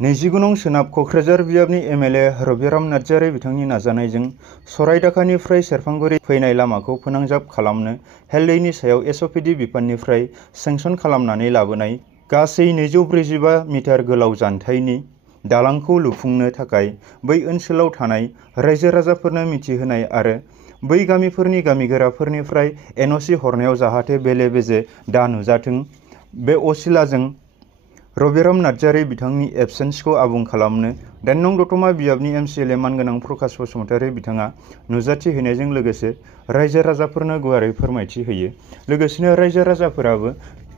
नैजिगुनं सोनाब क'क्राझार बियाबनि एमएलए रबिराम नार्जारी बिथांनि नाजानायजों सरायदाखानिफ्राय सेरफांगुरि फैनाय लामाखौ फोनांजाब खालामनो हेलदैनि सायाव एसअपिडि बिफाननिफ्राय सेंसन खालामनानै लाबोनाय गासै 245 मिटार गोलाव जानथायनि दालांखौ लुफुंनो थाखाय बै ओनसोलाव थानाय रायजो राजाफोरनो मिथिहोनाय आरो बै गामिफोरनि गामिगोराफोरनिफ्राय एनअसि हरनायाव जाहाथे बेले बेजे दा नुजाथों बे असिलाजों रबिराम नार्जारी बिथांनि एबसेन्सखौ आबुं खालामनो 8 नं दतमा बियाबनि एमसिएलए मानगोनां प्रकाश बसुमतारी बिथाङा नुजाथि हैनायजों लोगोसे रायजो राजाफोरनो गुवारै फोरमायथि होयो। लोगोसेनो रायजो राजाफोराबो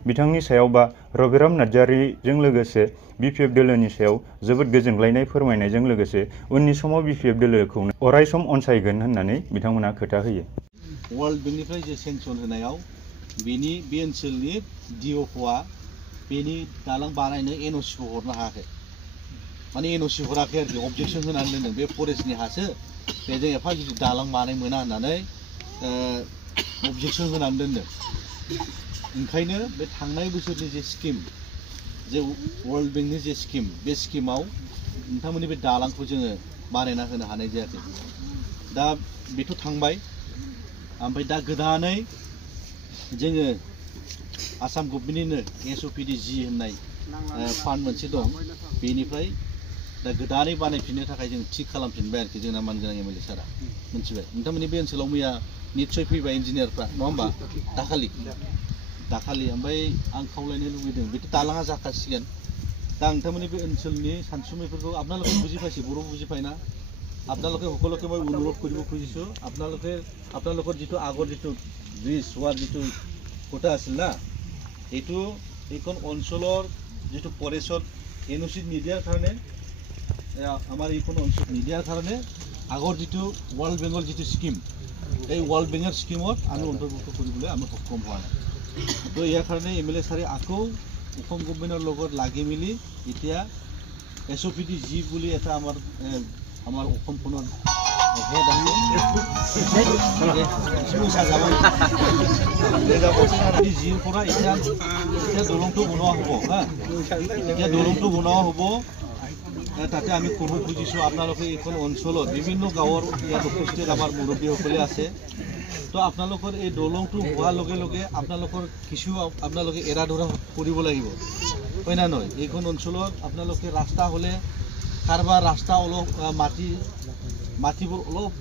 बिथांनि सायाव बा रबिराम नार्जारीजों लोगोसे बिपिएफ दोलोनि सायाव जोबोद गोजोनग्लायनाय फोरमायनायजों लोगोसे उननि समाव बिपिएफ दोलोखौनो अरायसम अनसायगोन होननानै बिथांमोना खोथा होयो। वर्ल्ड बेंकनिफ्राय जे सेंसन होनायाव बेनि बे ओनसोलनि डिअफआ बेनि दालां बानायनो एनअसिखौ हरनो हायाखै, माने एनअसि हराखै आरोखि, अबजेक्सन होनानै दोनदों बे फरेस्टनि हासो बेजों एफा गिदिर दालां बानाय मोना होननानै अबजेक्सन होनानै दोनदों। ओंखायनो बे थांनाय बोसोरनि जे स्किम, जे वर्ल्ड बेंकनि जे स्किम, बे स्किमाव नोंथांमोननि बे दालांखौ जोङो बानायना होनो हानाय जायाखै। दा बेथ' थांबाय, ओमफ्राय दा गोदानै जोङो आसाम गभर्नमेन्टनिनो एसअपिडि जि होननाय फान्ड मोनसे दं, बेनिफ्राय दा गोदानै बानायफिननो थाखाय जों थिग खालामफिनबाय आरोखि जोंना मानगोनां एमएलए सारा। मिथिबाय नोंथांमोननि बे ओनसोलाव मैया निस्सय फैबाय इन्जिनियारफ्रा, नङा होमबा? दाखालि ओमफ्राय आं खावलायनो लुबैदों बेथ' दालाङा जाखासिगोन। दा नोंथांमोननि बे ओनसोलनि सानसुमैफोरखौ আপোনালোকে বুজি পাইছে, बर' বুজি পায় না? আপোনালোকে সকলোকে মই অনুৰোধ কৰিব খুজিছোঁ, আপোনালোকৰ যিটো আগৰ যিটো ব্ৰিজ হোৱাৰ যিটো কথা আছিল না, এইখন অঞ্চলৰ যিটো ফৰেষ্টত এনঅচি নিদিয়াৰ কাৰণে, আমাৰ এইখন অঞ্চল নিদিয়াৰ কাৰণে আগৰ যিটো ৱৰ্ল্ড বেংকৰ যিটো স্কিম, এই ৱৰ্ল্ড বেংকৰ স্কিমত আমি অন্তৰ্ভুক্ত কৰিবলৈ আমি সক্ষম হোৱা নাই। তো ইয়াৰ কাৰণে এমএলএ ছাৰে আকৌ অসম গভৰ্ণমেণ্টৰ লগত লাগি মেলি এতিয়া এছঅপিডি জি বুলি এটা আমাৰ অসমখনৰ হেড আছে, জিৰ পৰা এতিয়া দলংটো বনোৱা হ'ব। এতিয়া দলংটো বনোৱা হ'ব, তাতে আমি ক'ব খুজিছোঁ আপোনালোকে এইখন অঞ্চলত বিভিন্ন গাঁৱৰ ইয়াত উপস্থিত আমাৰ মুৰব্বীসকলে আছে। তো আপোনালোকৰ এই দলংটো হোৱাৰ লগে লগে আপোনালোকে এৰা ধৰা কৰিব লাগিব, হয় না নহয়? এইখন অঞ্চলত আপোনালোকে ৰাস্তা হ'লে কাৰোবাৰ ৰাস্তা অলপ মাটিবোৰ অলপ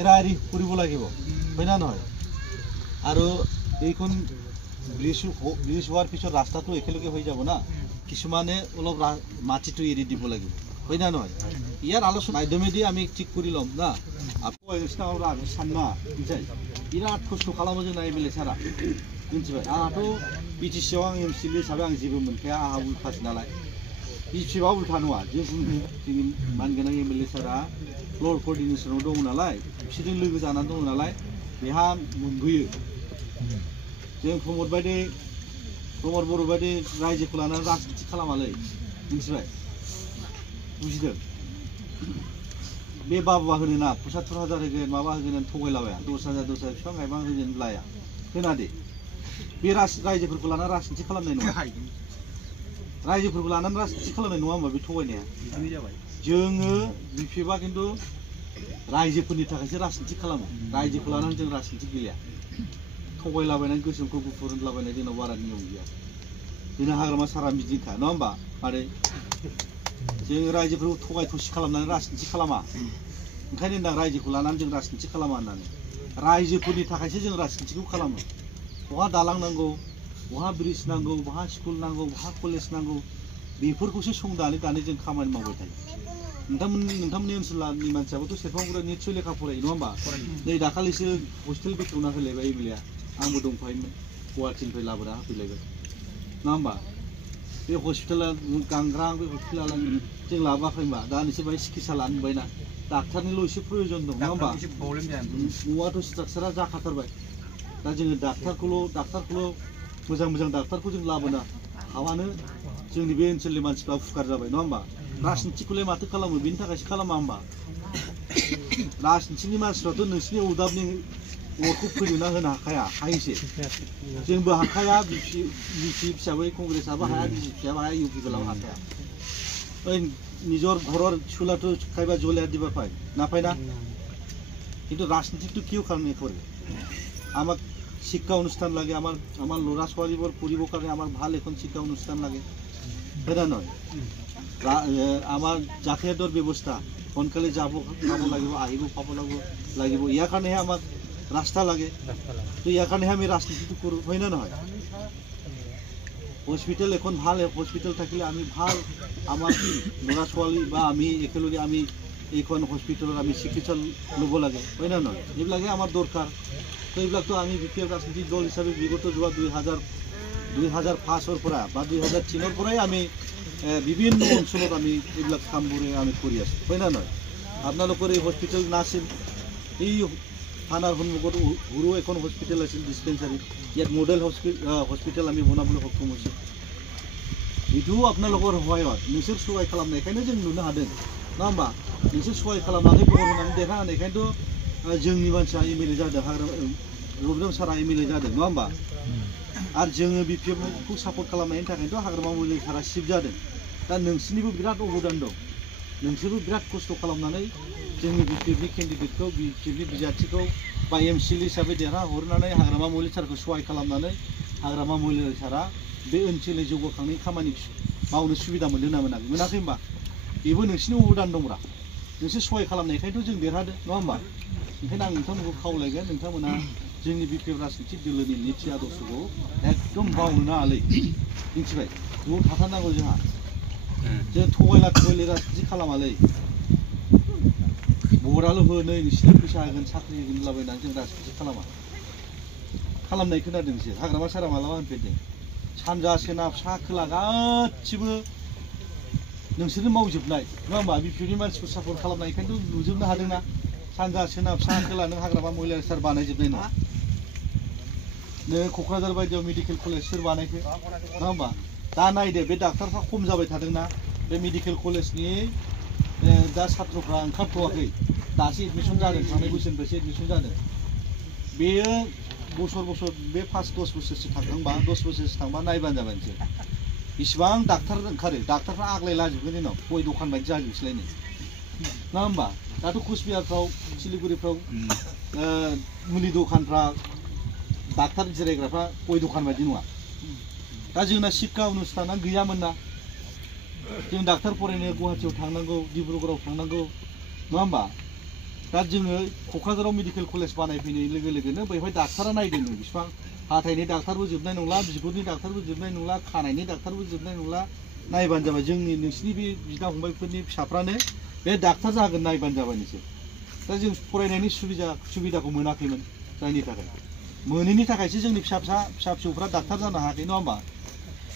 এৰা এৰি কৰিব লাগিব, হয় না নহয়? আৰু এইখন ব্ৰিজ হোৱাৰ পিছত ৰাস্তাটো একেলগে হৈ যাব না, কিছুমানে অলপ মাটিটো এৰি দিব লাগিব, হয় না নহয়? ইয়াৰ আলোচনা মাধ্যমেদি আমি ঠিক কৰি ল'ম না। আকৌ सानना बिराद खस्थ' खालामो जोंना एमएलए सारा, मिथिबाय? आंहाथ' बिटिसिआव आं एमसिएलए हिसाबै आं जेबो मोनखाया, आंहा उल्थासो नालाय। बिटिसिआव उल्था नङा, जोंनि मानगोनां एमएलए सारा फ्ल'र क'र्डिनेसनाव दङ नालाय, बिसोरजों लोगो जानानै दङ नालाय, बेहा मोनबोयो। जों प्रमद बर' बायदि रायजोखौ लानानै राजनिथि खालामालै, मिथिबाय? बुजिदों? बे बाबुआ होनो ना 75,000 होगोन, माबा होगोन थगायलाबाया, 10,000 बिफां गायबा होगोन लाया, होना दे। बे रायजोफोरखौ लानानै राजनिथि खालामनाय नङा, रायजोफोरखौ लानानै राजनिथि खालामनाय नङा होमबा बे थगायनाया? जोङो बिपिएफआ खिन्थु रायजोफोरनि थाखायसो राजनिथि खालामो, रायजोखौ लानानै जों राजनिथि गैया। थगायलाबायनानै गोसोमखौ गुफुर होनलाबायनाय जोंनाव बारा नियम गैया। जोंना हाग्रामा सारा बिदिखा, नङा होमबा मादै? जों रायजोफोरखौ थगाय थसि खालामनानै राजनिथि खालामा। ओंखायनो होनदां रायजोखौ लानानै जों राजनिथि खालामा होननानै। रायजोफोरनि थाखायसो जों राजनिथिखौ खालामो। बहा दालां नांगौ, बहा ब्रिज नांगौ, बहा स्कुल नांगौ, बहा कलेज नांगौ, बेफोरखौसो संदानै जों खामानि मावबाय थायो। नोंथांमोननि ओनसोलनि मानसियाबोथ' सेरफांगुरियाव निस्सय लेखा फरायो, नङा होमबा? नै दाखालिसो हस्टेल बेखेवना होलायबाय एमएलएआ, आंबो दंफायोमोन, गुवाहाटिनिफ्राय लाबोना होफैलायबाय, नङा होमबा? बे हस्पिटाला गांग्रां, बे हस्पिटाला जों लाबोआखै होनबा दा नोंसोर बाहाय सिकित्सा लानो मोनबायना, डाक्टारनिल' एसे प्रयजन दं, नङा होमबा? न'आथ' स्ट्राक्चारा जाखाथारबाय। दा जोङो डाक्टारखौल' मोजां डाक्टारखौ जों लाबोनो हाबानो जोंनि बे ओनसोलनि मानसिफ्रा उपकार जाबाय, नङा होमबा? राजनिथिखौलाय माथो खालामो, बेनि थाखायसो खालामा होमबा? राजनिथिनि मानसिफ्राथ' नोंसिनि अरदाबनि अरखौ फोजोबना होनो हाखाया, हायोसो। जोंबो हाखाया, बिपि हिसाबै कंग्रेसआबो हाया, बिजेपिआबो हाया, इउपिपिएलआबो हाखाया। ওই নিজের ঘরের চুলাটো খাইবা জ্বলে দিবা পায় না পায় না কিন্তু রাজনীতিটো কিয় কাৰণে কৰে আমাক শিক্ষা অনুষ্ঠান লাগে আমার ল'ৰা ছোৱালীবোৰ পঢ়িবৰ কাৰণে আমাৰ ভাল এখন শিক্ষা অনুষ্ঠান লাগে সেটা নয় আমার যাতায়াতের ব্যবস্থা সোনকালে যাব পাব লাগিব আহিব পাব লাগিব ইয়াৰ কাৰণেহে আমাক রাস্তা লাগে তো ইয়াৰ কাৰণেহে আমি ৰাজনীতিটো কৰোঁ হয় না নহয় হস্পিটেল এখন ভাল হস্পিটেল থাকিলে আমি ভাল আমার ল'ৰা ছোৱালী বা আমি একেলগে আমি এইখন হস্পিটেলত আমি চিকিৎসা ল'ব লাগে হয় না নহয় এইবিলাকে আমাৰ দৰকাৰ তো এইবিলাকতো আমি বিশেষ ৰাজনীতিক দল হিচাপে বিগত যোৱা 2005 পৰা বা 2003 পৰাই আমি বিভিন্ন অঞ্চলত আমি এইবিলাক কামবোৰ আমি কৰি আছোঁ হয় না নহয় আপোনালোকৰ এই হস্পিটেল নাছিল এই থানাৰ সন্মুখত সৰু এখন হস্পিটেল আছিল ডিছপেঞ্চাৰী ইয়াত মডেল হস্পিটেল আমি বনাবলৈ সক্ষম হৈছোঁ এইটোও আপোনালোকৰ সহায়ত নोंसोर सहाय खालामनायखायनो जों नुनो हादों नङा होमबा नोंसोर सहाय खालामनानै दङ होननानै देखा होनायखायनोथ' जोंनि मानसिया एमएलए जादों रबिराम सारा एमएलए जादों नङा होमबा आरो जोङो बिपिएफखौ सापर्ट खालामनायनि थाखायनोथ' हाग्रामा मुलि सारा सिफ जादों दा नोंसिनिबो बिराद अबदान दं नोंसोरबो बिराद खस्थ' खालामनानै जोंनि बिपिएफनि केन्डिडेटखौ बिपिएफनि बिजाथिखौ बा एमसिएल हिसाबै देरहाहरनानै हाग्रामा मुलि सारखौ सहाय खालामनानै हाग्रामा मुलि सारा बे ओनसोलनि जौगाखांनायनि खामानि मावनो सुबिदा मोनदों ना मोनाखै होमबा बेबो नोंसिनि अबदान दंब्रा नोंसोर सहाय खालामनायखायनोथ' जों देरहादों नङा होमबा ओंखायनो आं नोंथांमोनखौ खावलायगोन नोंथांमोना जोंनि बिपिएफ राजनितिक दोलोनि नीति आदर्शखौ एकदम बावनो नाङालै मिथिबाय ज' थाथारनांगौ जोंहा जों थगायला राजनिति खालामालै भटआल' हो नै नोंसिनो फैसा होगोन साख्रि होगोन होनलाबायनानै जों राजनिति खालामनाय खोनादों बिसोर हाग्रामा सारा मालाबा होनफेरदों सानजा सोनाब सा खोला गासिबो नोंसोरनो मावजोबनाय नङा होमबा बिपिएफनि मानसिखौ सापर्ट खालामनायखायनोथ' नुजोबनो हादोंना सानजा सोनाब सा खोला नों हाग्रामा महिला सार बानायजोबनाय नङा नों क'क्राझार बायदियाव मेडिकेल कलेज सोर बानायखो नङा होमबा दा नायदो बे डाक्टारफ्रा खम जाबाय थादोंना बे मेडिकेल कलेजनि दा छात्रफ्रा ओंखारथ'वाखै दासो एडमिसन जादों थांनाय बोसोरनिफ्रायसो एडमिसन जादों बेयो बोसोर बे 5-10 बोसोरसो थांबा 10 बोसोरसो थांबा नायबानो जाबाय नोंसोर इसिबां डाक्टार ओंखारो डाक्टारफ्रा आग्लायलाजोबगोन उनाव गय दखान बायदि जाजोबसैलायनो नङा होमबा दाथ' कुचबिहारफ्राव सिलिगुरिफ्राव मुलि दखानफ्रा डाक्टार जिरायग्राफ्रा गय दखान बायदि नङा दा जोंना शिक्षा अनुष्ठाना गैयामोन ना जों डाक्टार फरायनो गुवाहाटीयाव थांनांगौ डिब्रुगड़आव थांनांगौ नङा होमबा दा जोङो क'क्राझाराव मेडिकेल कलेज बानायफैनाय लोगो लोगोनो बैहाय डाक्टारा नायदों बिसिबां हाथाइनि डाक्टारबो जोबनाय नंला बिगुरनि डाक्टारबो जोबनाय नंला खानायनि डाक्टारबो जोबनाय नंला नायबानो जाबाय जोंनि नोंसिनि बे बिदा फंबायफोरनि फिसाफ्रानो बे डाक्टार जागोन नायबानो जाबाय नोंसोर दा जों फरायनायनि सुबिदाखौ मोनाखैमोन जायनि थाखाय मोनैनि थाखायसो जोंनि फिसा फिसौफ्रा डाक्टार जानो हायाखै नङा होमबा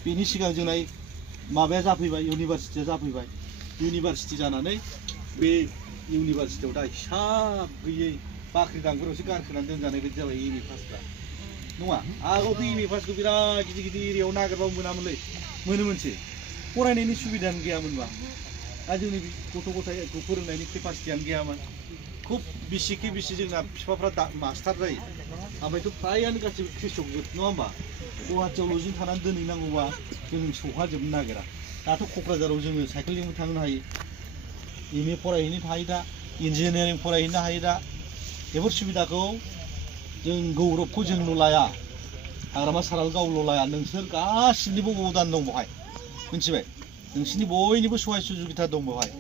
बेनि सिगां जोंना माबाया जाफैबाय इउनिभारसिटिया जाफैबाय इउनिभारसिटि जानानै बे इउनिभारसिटियाव दा हिसाब गैयै बाख्रि दांगुरावसो गारखोनानै दोनजानाय बायदि जाबाय एमए पासफ्रा नङा आगोलथ' एमए पासखौ बिराद गिदिर एरियायाव नागिरबाबो मोनामोनलै मोनोमोनसो फरायनायनि सुबिदायानो गैयामोनबा दा जोंनि गथ' गथायखौ फोरोंनायनि केपासिटियानो गैयामोन खुब बेसे जोंना बिफाफ्रा मास्टार जायो ओमफ्रायथ' फ्रायानो गासिबो कृषकजोब नङा होमबा गुवाहाटीयाव लजिं थानानै दोनहैनांगौबा जों सौहाजोबनो नागिरा दाथ' क'क्राझाराव जोङो साइकेलजोंबो थांनो हायो एमए फरायहैनो हायो दा इन्जिनियारिं फरायहैनो हायो दा बेफोर सुबिदाखौ जों गौरबखौ जोंल' लाया हाग्रामा साराल गावल' लाया नोंसोर गासिनिबो अबदान दं बेवहाय मिथिबाय नोंसिनि बयनिबो सहाय सुजुगिता दं बेवहाय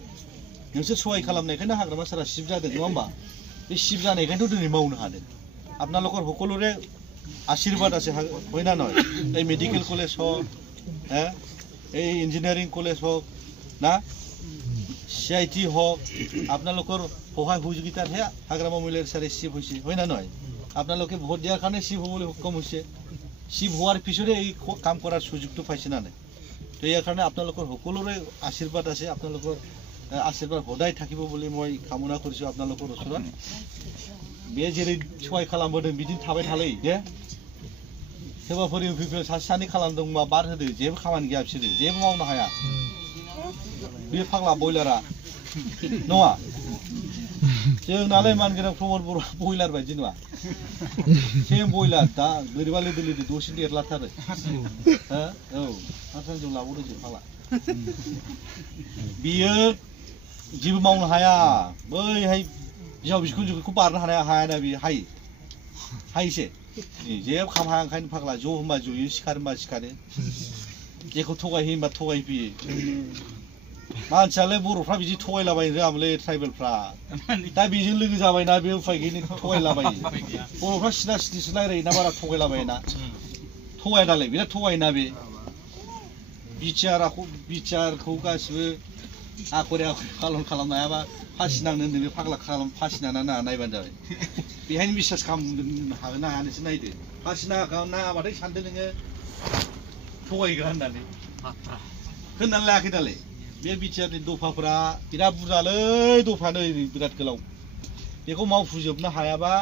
नोंसोर सहाय खालामनायखायनो हाग्रामा सारा सिफ जादों नङा होमबा बे सिफ जानायखायनोथ' दिनै मावनो हादों আপোনালোকৰ সকলোৰে আশীর্বাদ আছে হয় না নয় এই মেডিকেল কলেজ হোক এই ইঞ্জিনিয়ারিং কলেজ হোক না CIT হোক আপোনালোকৰ সহায় সহযোগিতাতহে হাগ্ৰামা মহিলাৰ সাৰে চিফ হৈছে হয় না নয় আপোনালোকে ভোট দিয়াৰ কাৰণে চিফ হ'বলৈ সক্ষম হৈছে চিফ হোৱাৰ পিছতে এই কাম কৰাৰ সুযোগটো পাইছে না নাই তো ইয়াৰ কাৰণে আপোনালোকৰ সকলোৰে আশীৰ্বাদ আছে আপোনালোকৰ আশীৰ্বাদ সদায় থাকিব বুলি মই কামনা কৰিছোঁ আপোনালোকৰ ওচৰত बे जेरै सहाय खालामबोदों बिदिनो थाबाय थालै दे सोरबाफोर इउपिपिएल सासे सानै खालामदोंबा बाद होदो जेबो खामानि गैया बिसोरो जेबो मावनो हाया बे फाग्ला बयलारा नङा जोंनालाय मानगोनां प्रमद बर' बयलार बायदि नङा सेम बयलार दा बोरैबा लोदो दसेनो देरलाथारो औ आरो जों लाबावदोंसो फाग्ला बियो जेबो मावनो हाया बैहाय बिहाव बिखुनजोखौ बारनो हायाना बियो हायोसे जेबो खालामनो हाया ओंखायनो फाग्ला ज' होनबा जयो सिखार होनबा सिखारो जेखौ थगायहैयो होनबा थगायफैयो मानसियालाय बर'फ्रा बिदि थगायलाबायनो रोङामोनलै ट्राइबेलफ्रा दा बेजों लोगो जाबायना बे उफाय गैयिनि थगायलाबायो बर'फ्रा सिदा सिदिसो रायलायोना बारा थगायलाबायोना थगाया दालाय बिराद थगायोना बे बिटिआरखौ गासिबो आखरे खालामनो हायाबा फासि नांनो होन्दों बे फाग्ला फासि नांना नाङा नायबानो जाबाय बेहायनो बिसास खालामनो हागोन ना हाया नोंसोर नायदो फासि नाङाबाथाय सानदो नोङो थगायग्रा होननानै लायाखै दालाय बे बिटिआरनि दफाफोरा बिराद बुरजालै दफानो बिराद गोलाव बेखौ मावफुंजोबनो हायाबा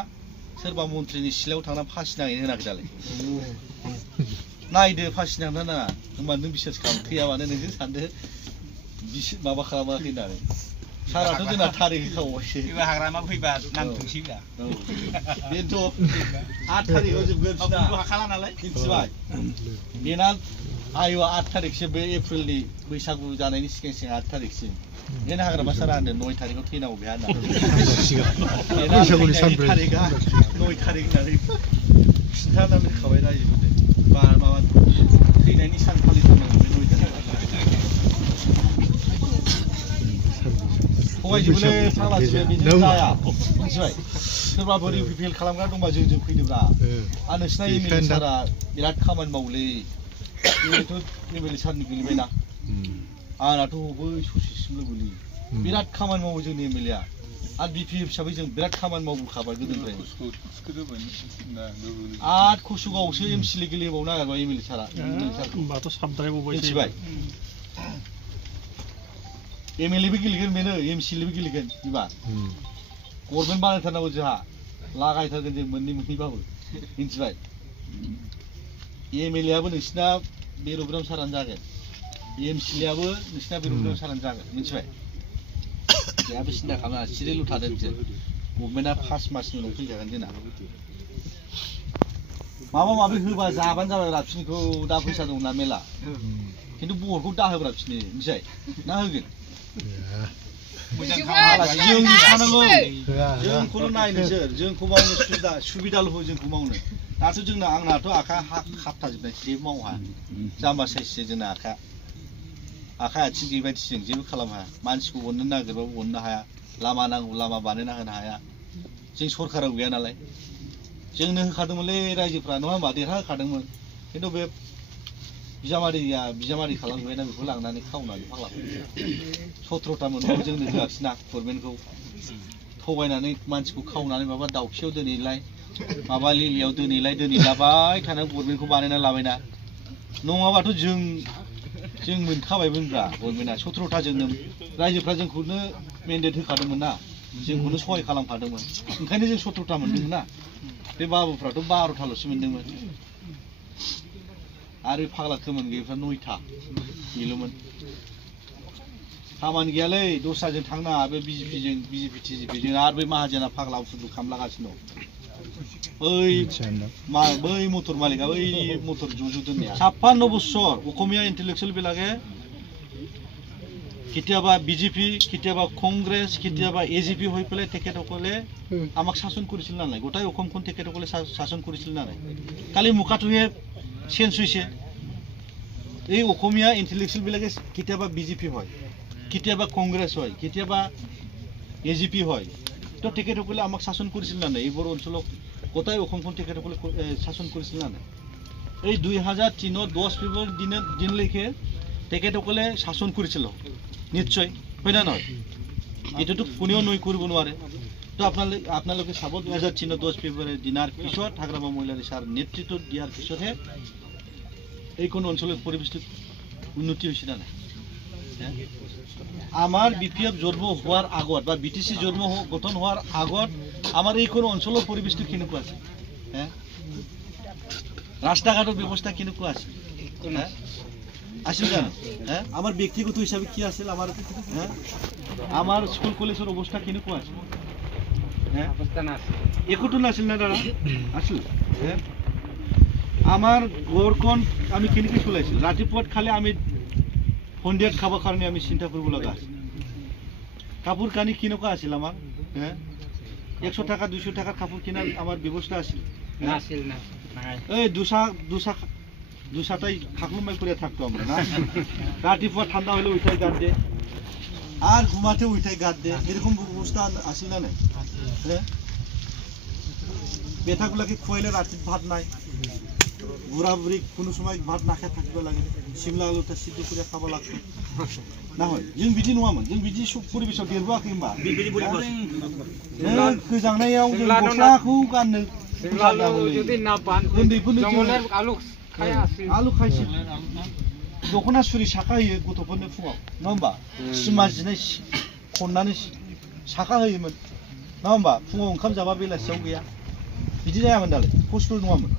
सोरबा मन्थ्रिनि सिलायाव थांनानै फासि नांहैनो होनाखै दालाय नायदो फासि नांना नाङा होमबा नों बिसास खालाम थैयाबानो नोंसोर सानदो माबा खालामाखै होननानै साराथ' जोंना थारिख होखाबायसो हाग्रामा फैबा नांथोंसै बेनोथ' 8 थारिखआव जोबगोन हाखाला नालाय मिथिबाय बेना आयुआ 8 थारिखसो बे एप्रिलनि बैसागु जानायनि सिगां 8 थारिखसिम बेनो हाग्रामा सारा होनदों 9 थारिखआव थैनांगौ बेहा होनना बैसागुनि थारिखआ 9 थारिख होननानै खिन्थानानै होखाबाय रायजोफोरनो माबा थैनायनि सान फालिथारनांगौ बे 9 थारिखआव थगायजोबोलै फाग्लासो बिदिनो जाया मिथिबाय सोरबा बोरै फेल खालामग्रा दंबा जोंजों फैदोब्रा आरो नोंसिना एमएलए सारा बिराद खामानि मावोलै बेथ' एमएलए सारनि गोलैबायना आंनाथ' बै ससेसिमल' गोलैयो बिराद खामानि मावो जोंनि एमएलएआ आरो बिपि हिसाबै जों बिराद खामानि मावबोखाबाय गोदोनिफ्रायनो आरो कसुगावसो एमसिएलए गेलेबावनो नागिरबाय एमएलए सारा होमबाथ' साबद्रायबावबाय मिथिबाय एमएलएबो गेलेगोन बेनो एमसिएलएबो गेलेगोन बिबा गभर्नमेन्ट बानायथारनांगौ जोंहा लागायथारगोन जों मोननैबाबो मिथिबाय एमएलएआबो नोंसिना बेर'ब्राम सारानो जागोन एमसिएलएआबो नोंसिना बेर'ब्राम सारानो जागोन मिथिबाय जेबो सिन्था खालामनाङा सिरियल' थादों नोंसोर गभर्नमेन्टआ 5 मासनि उनाव फैजागोन जोंना माबा माबि होबा जाबानो जाबाय बिसोरनिखौ दा फैसा दंना मेला खिन्थु बरखौ दाहोब्रा बिसोरनो मिथिबाय ना होगोन जोंनि थानांगौ जोंखौल' नाय नोंसोर जोंखौ मावनो सुबिदाल' हो जोंखौ मावनो दाथ' जोंना आंनाथ' आखाइ खाबथाजोबनाय जेबो मावनो हाया जाम्बा साइससो जोंना आखाइ आथिं गैयैबायदि जों जेबो खालामनो हाया मानसिखौ अननो नागिरबाबो अननो हाया लामा नांगौ लामा बानायना होनो हाया जों सरकाराव गैया नालाय जोंनो होखादोंमोनलै रायजोफ्रा नङा होमबा देरहा होखादोंमोन खिन्थु बे बिजामादै खालामबायना बेखौ लांनानै खावनानै फाग्लाखौ 17टा मोनबाबो जोंनो होआखिसैना गभर्नमेन्टखौ थगायनानै मानसिखौ खावनानै माबा दाउखियाव दोनहैलाय माबा लिलियाव दोनहैलाबाय थानानै गभर्नमेन्टखौ बानायना लाबायना नङाबाथ' जों मोनखाबायमोनब्रा गभर्नमेन्टआ 17टा जोंनो रायजोफ्रा जोंखौनो मेन्डेट होखादोंमोन ना जोंखौनो सहाय खालामखादोंमोन ओंखायनो जों 17टा मोनदोंमोन ना बे बाबुफ्राथ' 12टाल'सो मोनदोंमोन आरो फाग्ला खोमोन गैयैफ्रा 9टा बेल'मोन खामानि गैयालै दस्राजों थांनाङा बे बिजेपि टिजेपिजों आरो बै माहाजोना फाग्ला उफुद्रु खालामलागासिनो दं बै मटर मालिका बै मटर ज' दोननाया 56 বছর অসমীয়া ইন্টেলেকচুৱেল বিলাকে কেতিয়াবা বিজেপি কেতিয়াবা কংগ্ৰেছ কেতিয়াবা এজিপি হৈ পেলাই তেখেতসকলে আমাক শাসন কৰিছিল না নাই গোটাই অসমখন তেখেতসকলে শাসন কৰিছিল না নাই কালি মুখাটোহে চেঞ্জ হৈছে এই অসমীয়া ইন্টেলেকচুৱেল বিলাকে কেতিয়াবা বিজেপি হয় কেতিয়াবা কংগ্ৰেছ হয় কেতিয়াবা এজিপি হয় তো তেখেতসকলে আমাক শাসন কৰিছিল না নাই এইবোৰ অঞ্চলক গোটাই অসমখন তেখেতসকলে শাসন কৰিছিল না নাই এই 2003 10 ফেব্ৰুৱাৰী দিনলৈকে তেখেতসকলে শাসন কৰিছিল নিশ্চয় হয় না নহয় এটাতো কোনেও নই কৰিব নোৱাৰে তো আপোনালোকে চাব 2003 10 ফেব্ৰুৱাৰী দিনাৰ পিছত হাগ্ৰামা মহিলাৰী ছাৰ নেতৃত্ব দিয়াৰ পিছতহে এই কোন অঞ্চলৰ পৰিবেশটো উন্নতি হৈছে না নাই আমার বিপিএফ জন্ম হওয়ার আগত বা বিটিসি জন্ম গঠন হওয়ার আগত আমার এই কোন অঞ্চলের পরিবেশটো কেনেকুৱা আছে হ্যাঁ রাস্তাঘাটের ব্যবস্থা কেনেকুৱা আছে হ্যাঁ আসলে জানো হ্যাঁ আমার ব্যক্তিগত হিসাবে কি আছে আমার হ্যাঁ আমার স্কুল কলেজের অবস্থা কেনেকুৱা আছে হ্যাঁ একোটো নাছিল না দাদা আসল হ্যাঁ আমার ঘরখন আমি কেনেকৈ চলাইছিল ৰাতিপুৱা খালে আমি সন্ধিয়াত খাবৰ কাৰণে আমি চিন্তা কৰিব লগা আছে কাপোৰ কানি কেনেকুৱা আছিল আমাৰ 100 টাকা 200 টাকাৰ কাপোৰ কিনাৰ আমাৰ ব্যৱস্থা আছিল এই দুসাটাই খাকলুমাই করে থাকতো আমরা না রাতিপুয়া ঠান্ডা হলে উঠাই গাদ দে আর ঘুমাতে উঠাই গাদ দে এরকম অবস্থা আসিল না নাই বেটাগুলাকে খুয়াইলে রাতে ভাত নাই বুড়া বুড়ি কোনো সময় ভাত না খেয়ে থাকবে লাগে সিমলা আলুটা সিদ্ধ করে খাওয়া লাগতো না হয় जों बिदि नङामोन जों बिदि परिबेसाव देरबोआखै होनबा गोजांनायाव जों गस्लाखौ गाननो आलु खायसे दख'ना सुरि साखा होयो गथ'फोरनो फुङाव नङा होमबा सिमा जिनाय खननानै साखा होयोमोन नङा होमबा फुङाव ओंखाम जाबा बेलासियाव गैया बिदि जायामोन दालाय खस्थ' नङामोन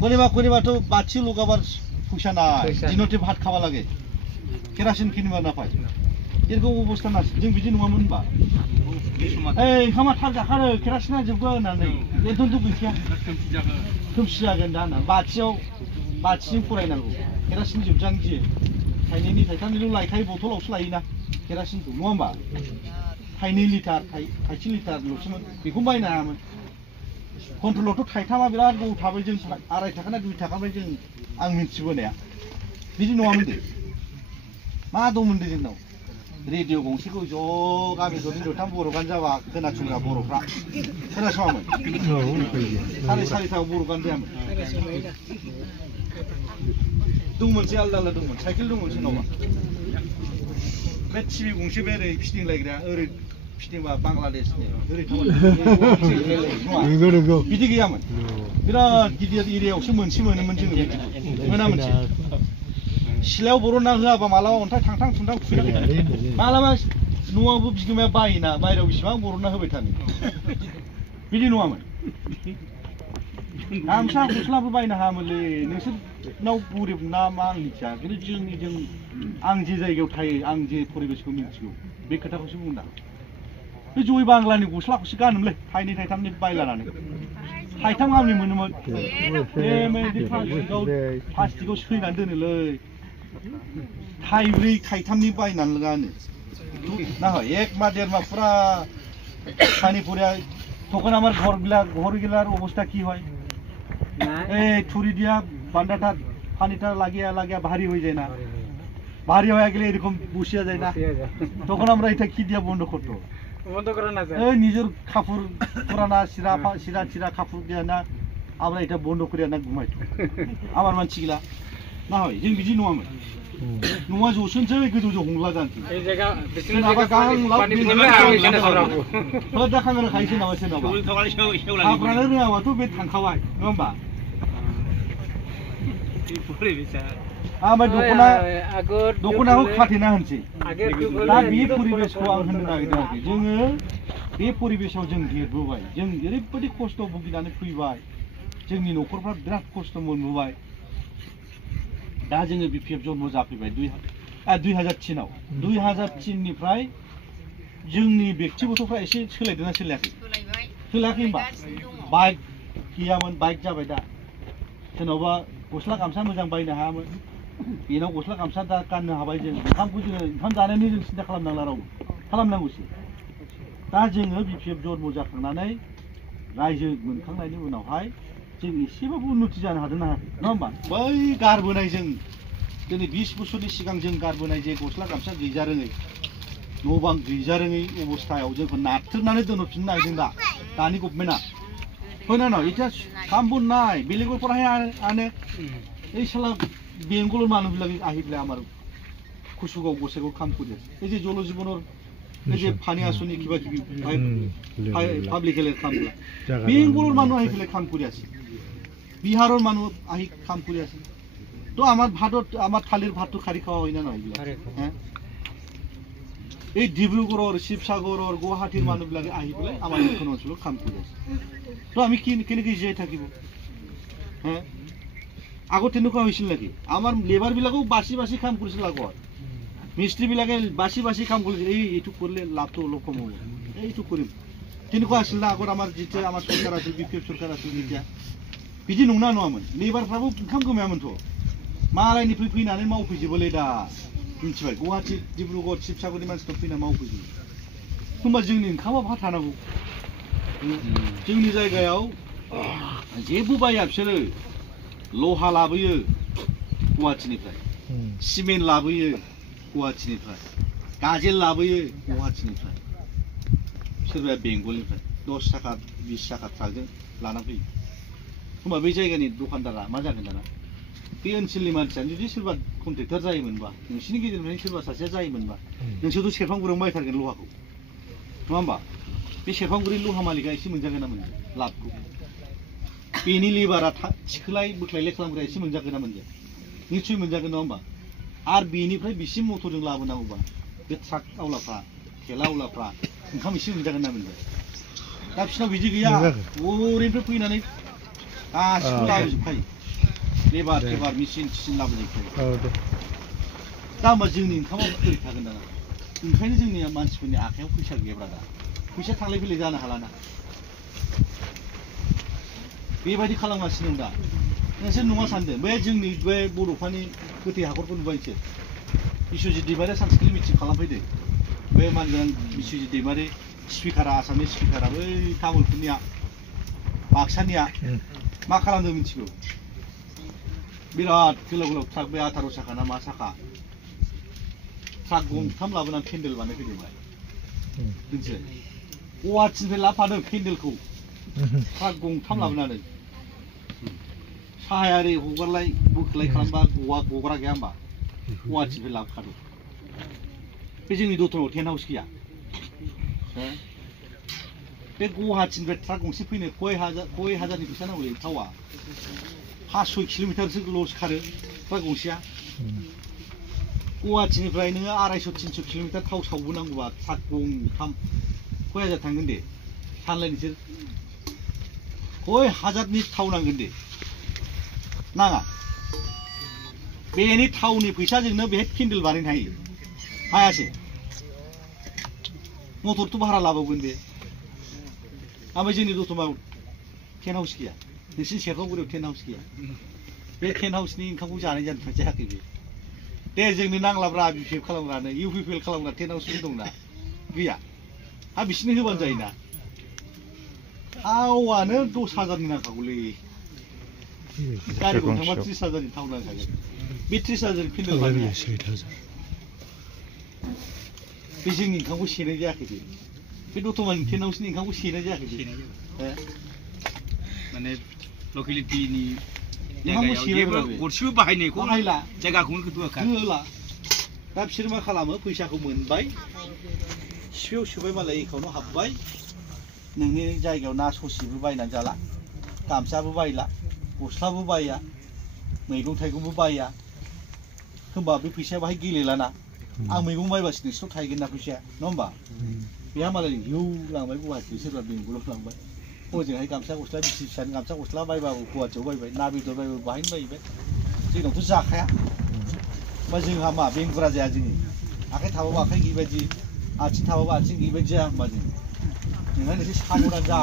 कोनिबाथ' बाथि लगाबार फैसा নাই दिनते भात खावा লাগে केरासिन किनबा ना पाय एरকম अबस्था ना जों बिदि नङामोन होनबा এই ओंखामा थाब जाखारो केरासिना जोबगोन होननानै बेनोथ' गैखाया खोमसि जागोन दा होनना बाथिजों फरायनांगौ केरासिन जोबजानो गियो थाइनैनि थाइथामनिल' लायखायो बथलावसो लायोना केरासिनखौ नङा होमबा थाइनै लिटार थाइसे लिटारल'सोमोन बेखौ बायनो हायामोन कन्ट्रलावथ' थाइथामा बिराद गोबाव थाबाय जों 2.5 टाका ना 2 टाकानिफ्राय जों आं मिथिबोनाया बिदि नङामोन दे मा दंमोन दे जोंनाव रेडिअ गंसेखौ ज' गामि दरनै दरथाम बर' गान जाबा खोनासंग्रा बर'फ्रा खोनासङामोन 4:30 बर' गान जायामोन दंमोनसे आलदा आलदा दंमोन साइकेल दंमोन सोरनावबा बे टिभि गंसे बे ओरै फिदिंलायग्रा ओरै फिदिंबा बांलादेशनि ओरै थांबाय बिदि गैयामोन बिराद गिदिर एरियायावसो मोनोमोन जोङो मोना मोनसे सिलायाव बर'ना होआबा मालाबा अन्थाइ थांथां थुंथां खुबैनानै मालाबा न'आवबो बिगोमाया बायोना बायरायाव बेसेबां बर'ना होबाय थानो बिदि नङामोन गामसा गस्लाबो बायनो हायामोनलै नोंसोरनाव गरिब ना मा आं मिथिया खिन्थु आं जे जायगायाव थायो आं जे परिबेसखौ मिथिगौ बे खोथाखौसो बुंदों बे जय बांलानि गस्लाखौसो गानोमोनलै थाइनै थाइथामनि बायलानानै थाइथाम गाहामनि मोनोमोन प्लास्टिकआव सैनानै दोनोलै थाइब्रै थाइथामनि बायनानै गानो ना হয় 1 माह 1.5 माह পুরা পানি পড়ে তখন আমার ঘরগুলার অবস্থা কি হয় এই ছুরি দিয়া বান্দাটা পানিটা লাগিয়া ভারী হয়ে যায় না ভারী হয়ে গেলে এরকম বসিয়া যায় না তখন আমরা এটা কি দিয়া বন্ধ করতে বন্ধ করে না যায় এই নিজের কাপড় পুরানা সিরা কাপড় দিয়া না আমরা এটা বন্ধ করে না ঘুমাইতো আমার মানসিগুলা না হয় जों बिदि नङामोन न'आ जसोनसै गोजौजों हंला जानसै এই জায়গা सोरनाबा गांलाब दा खांनो खायसै नामा सोरनाबा हाफ्रानो रोङाबाथ' बे थांखाबाय नङा होमबा ओमफ्राय दख'नाखौ खाथेना होनसै दा बे परिबेसखौ आं होननो नागिरदों आरोखि जोङो बे परिबेसाव जों देरबोबाय जों ओरैबायदि खस्थ' भुगिनानै फैबाय जोंनि न'खरफ्रा बिराद खस्थ' मोनबोबाय दा जोङो बिपिएफ जन्म जाफैबाय 2003 आव 2003 निफ्राय जोंनि व्यक्तिगतफ्रा एसे सोलायदोंना सोलायाखै होनबा बाइक गैयामोन बाइक जाबाय दा सोरनावबा गस्ला गामसा मोजां बायनो हायामोन बेनाव गस्ला गामसा दा गाननो हाबाय जों ओंखाम जानायनि जों सिन्था खालामनांला रावबो खालामनांगौसो दा जोङो बिपिएफ जन्म जाखांनानै रायजो मोनखांनायनि उनावहाय जों एसेबाबो उन्नति जानो हादों ना हायाखै नङा होमबा बै गारबोनाय जों दिनै 20 बोसोरनि सिगां जों गारबोनाय जे गस्ला गामसा गैजारोङै न' बां गैजारोङै अबस्थायाव जोंखौ नारथ्रोदनानै दोनहरफिननो नागिरदों दा दानि गभर्नमेन्टआ হয় না এটা কামবোৰ নাই বেলেগৰ পৰাহে আনে এই শালা বেংগলৰ মানুহবিলাকে আহি পেলাই আমাৰ কুচুগাঁও গছেগাঁও কাম কৰি আছে এই যে জল জীৱনৰ এই যে পানী আঁচনি কিবা কিবি পাব্লিক হেল্থ কামবিলাক বেংগলৰ মানুহ আহি পেলাই কাম কৰি আছে বিহাৰৰ মানুহ আহি কাম কৰি আছে তো আমাৰ ভাতত আমাৰ থালিৰ ভাতটো খাৰি খাওয়া হয় না নহয় হ্যাঁ এই ডিব্ৰুগড়ৰ শিৱসাগৰৰ গুৱাহাটীৰ মানুহবিলাকে আহি পেলাই আমাৰ এইখন অঞ্চলত কাম কৰি আছে তো আমি কেনেকৈ জীয়াই থাকিব হ্যাঁ আগত তেনেকুৱা হৈছিল নেকি আমাৰ লেবাৰবিলাকেও বাছি কাম কৰিছিল আগত মিস্ত্ৰীবিলাকে বাছি কাম কৰিছিল এইটো কৰিলে লাভটো অলপ কম হ'ব এইটো কৰিম তেনেকুৱা আছিল না আগত আমাৰ যেতিয়া আমাৰ চৰকাৰ আছিল বিপিএফ চৰকাৰ আছিল তেতিয়া बिदि नङामोन लेबारफ्राबो ओंखाम गोमायामोनथ' मालायनिफ्राय फैनानै मावफैजोबोलै दा मिथिबाय गुवाहाटि डिब्रुगड़ शिबसागरनि मानसिफोर फैना मावफैजोबो होमबा जोंनि ओंखामा बहा थानांगौ जोंनि जायगायाव जेबो बाया बिसोरो लहा लाबोयो गुवाहाटिनिफ्राय सिमेन्ट लाबोयो गुवाहाटिनिफ्राय गाजेल लाबोयो गुवाहाटिनिफ्राय सोरबाया बेंगलनिफ्राय 10 थाखा 20 थाखा ट्राकजों लाना फैयो होमबा बे जायगानि दखानदारा मा जागोन दाना बे ओनसोलनि मानसियानो जुदि सोरबा कन्ट्रेक्टर जायोमोनबा नोंसिनि गेजेरनिफ्राय सोरबा सासेया जायोमोनबा नोंसोरथ' सेरफांगुरियाव बायथारगोन लहाखौ नङा होमबा बे सेरफांगुरि लहा मालिका एसे मोनजागोन ना मोनजा लाबखौ बेनि लेबारा थिखोलाय बोख्लायलाय खालामग्रा एसे मोनजागोन ना मोनजा निश्चय मोनजागोन नङा होमबा आरो बेनिफ्राय बिसिम मटरजों लाबोनांगौबा बे ट्राक आवलाफ्रा थेला आवलाफ्रा ओंखाम एसे मोनजागोन ना मोनजा दा बिसिनाव बिदि गैया ओरैनिफ्राय फैनानै गासिबो लाबोजोबखायो लेबार टेबार मेचिन थिचिन लाबोजोबखायो दा होमबा जोंनि ओंखामा बोरै थागोन दाना ओंखायनो जोंनि मानसिफोरनि आखायाव फैसा गैयाब्रा दा फैसा थांलाय फैलाय जानो हालाना बेबायदि खालामगासिनो दं दा नोंसोर नङा सानदों बे जोंनि बे बड'फानि गोथै हाखरखौ नुबाय नोंसोर बिश्वजित दैमारिया सानसेखालि मिटिं खालामफैदों बे मानगोनां बिश्वजित दैमारि स्पिकारा आसामनि स्पिकारा बै तामुलपुरनिया बाक्सानिया मा खालामदों मिथिगौ बिराद गोलाव गोलाव ट्राक बे 18 साखा ना मा साखा ट्राक गंथाम लाबोनानै पेन्डेल बानायफैदोंबाय मिथिबाय गुवाहाटिनिफ्राय लाबोफादों पेन्डेलखौ ट्राक गंथाम लाबोनानै साहाया ओरै हगारलाय बोखोलाय खालामबा गग्रा गैया होमबा गुवाहाटिनिफ्राय लाबोखादों बे जोंनि दतमायाव टेन्ट हाउस गैया बे गुवाहाटिनिफ्राय ट्राक गंसे फैनो खय हाजारनि फैसा नांगौलै थावा 500 किल'मिटारसो लस खारो ट्राक गंसेया गुवाहाटिनिफ्राय नोङो 250-300 किल'मिटार थाव सावबोनांगौबा ट्राक गंथाम खय हाजार थांगोन दे सानलाय नोंसोर खय हाजारनि थाव नांगोन दे नाङा बेनि थावनि फैसाजोंनो बेहाय पेन्डेल बानायनो हायो हायासै मटरथ' भारा लाबावगोन बे ओमफ्राय जोंनि दतमायाव टेन्ट हाउस गैया नोंसिनि सेरफांगुरियाव टेन्ट हाउस गैया बे टेन्ट हाउसनि ओंखामखौ जानाय जानो जायाखै बे दे जोंनो नांलाब्रा बिपिएफ खालामग्रानो इउपिपिएल खालामग्रा टेन्ट हाउसबो दंना गैया हा बिसिनो होबानो जायोना थावानो 10,000नि नांखागौलै गारि गंथांबा 30,000नि थाव नांखागोन बे 30,000 पेन्डेल बानाया बे जोंनि ओंखामखौ सेनाय जायाखै बे दतमानि टेन्ट हाउसनि ओंखामखौ सेनाय जायाखै माने लकेलिटिनि जायगायाव जेबो गरसेबो बाहायनायखौ बाहायला जायगाखौनो होला दा बिसोर मा खालामो फैसाखौ मोनबाय सिफियाव सोबाय मालाय एकाउन्टाव हाबबाय नोंनि जायगायाव ना ससिबो बायनानै जाला गामसाबो बायला गस्लाबो बाया मैगं थाइगंबो बाया होमबा बे फैसाया बाहाय गेलेलाना आं मैगं बायबासो नोंसिनाव थाहैगोन ना फैसाया नङा होमबा बेहा मालाय इउ लांबाय गुवाहाटि सोरबा बेंगलाव लांबाय हजोंहाय गामसा गस्ला बिसि फिसानि गामसा गस्ला बायबाबो गुवाहाटियाव बायबाय ना बेदर बायबाबो बाहायनो बायबाय जोंनावथ' जाखाया होमबा जोंहा मा बेंगुरा जाया जोङो आखाइ थाबाबो आखाइ गैयिबायदि आथिं थाबाबो आथिं गैयिबायदि जाया होमबा जों नोंहा नोंसोर साबधान जा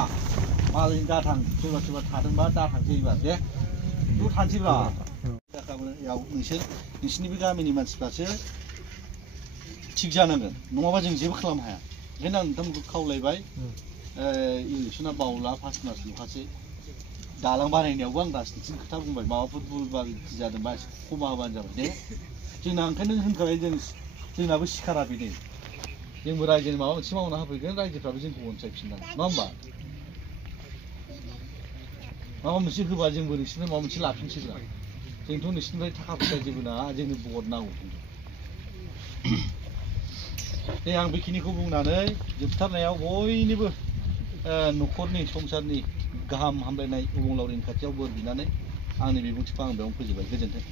मालायनि दाथां सोरबा सोरबा थादोंबा दाथांसै एबार दे ज' थानोसैब्रा नोंसिनि बे गामिनि मानसिफ्रासो थिग जानांगोन नङाबा जों जेबो खालामनो हाया ओंखायनो आं नोंथांमोनखौ खावलायबाय इलेक्सना बावला 5 मासल'खासै दालां बानायनायावबो आं राजनिथिनि खोथा बुंबाय माबाफोर बुलबाल जादोंबा एसे खमा होबानो जाबाय दे जोंना ओंखायनो होनखाबाय जोंनाबो सिखारा बेनो जोंबो रायजोनि माबा मोनसे मावना होफैगोन रायजोफ्राबो जोंखौ अनसायफिननांगोन नङा होमबा माबा मोनसे होबा जोंबो नोंसिनिफ्राय माबा मोनसे लाफिनसैब्रा जोंथ' नोंसिनिफ्राय थाखा फैसा जेबो नाङा जोंनो भट नांगौ दे आं बेखिनिखौ बुंनानै जोबथारनायाव बयनिबो न'खरनि संसारनि गाहाम हामलायनाय अबंलावरिनि खाथियाव बोर बिनानै आंनि बिबुंथिखौ आं बेयावनो फोजोबबाय गोजोन्थों